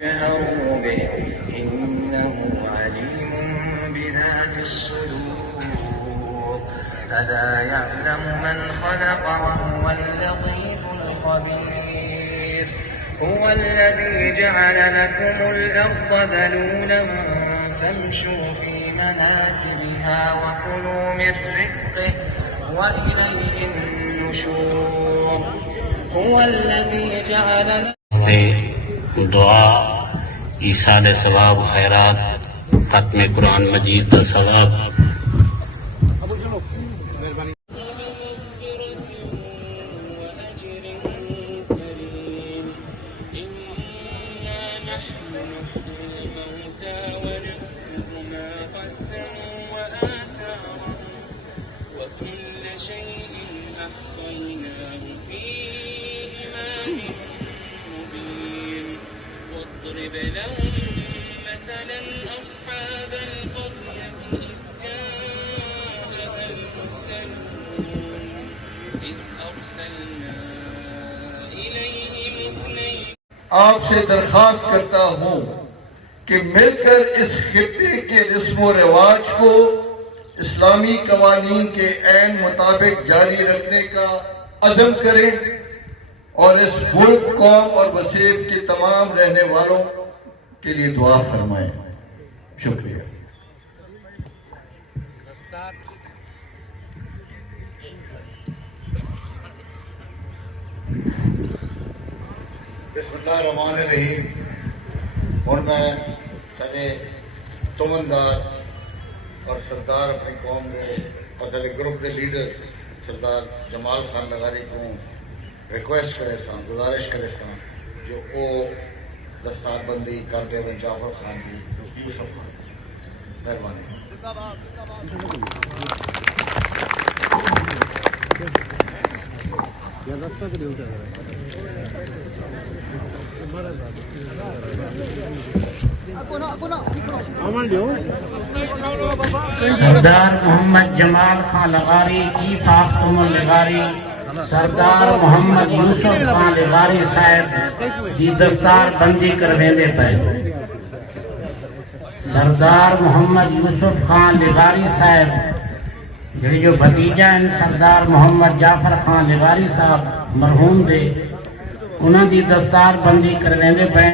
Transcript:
جهروا به إنه عليم بذات الصدور ألا يعلم من خلق وهو اللطيف الخبير هو الذي جعل لكم الأرض ذلولا فامشوا في مناكبها وكلوا من رزقه وإليه النشور هو الذي جعل لكم دعا ایصال ثواب خیرات ختم قرآن مجید کا ثواب واضرب لهم مثلا أصحاب القرية إذ جاءها المرسلون إذ أرسلنا إليهم اثنين آپ سے درخواست کرتا ہوں کہ مل کر اس خطے کے رسم و رواج کو اسلامی قوانین کے عین مطابق جاری رکھنے کا عزم کریں اور اس ملک قوم اور وسیب کے تمام رہنے والوں کے لیے دعا فرمائیں. شکریہ. بسم اللہ الرحمن الرحیم. ہن میں سارے تمندار اور سردار اپنی قوم دے اور سارے گروپ دے لیڈر سردار جمال خان لغاری کو ریکویسٹ کرے سان گزارش کرے سان جو او دستار بندی کر دے ون جعفر خان دی یوسف خان دی. مہربانی. سردار محمد جمال خان لغاری چیف آف تمل لغاری سردار محمد یوسف خان لغاری صاحب دی دستار بندی کرویندے پے. سردار محمد یوسف خان لغاری صاحب جڑی جو بھتیجا ہیں سردار محمد جعفر خان لغاری صاحب مرحوم دے انہاں دی دستار بندی کرویندے پے.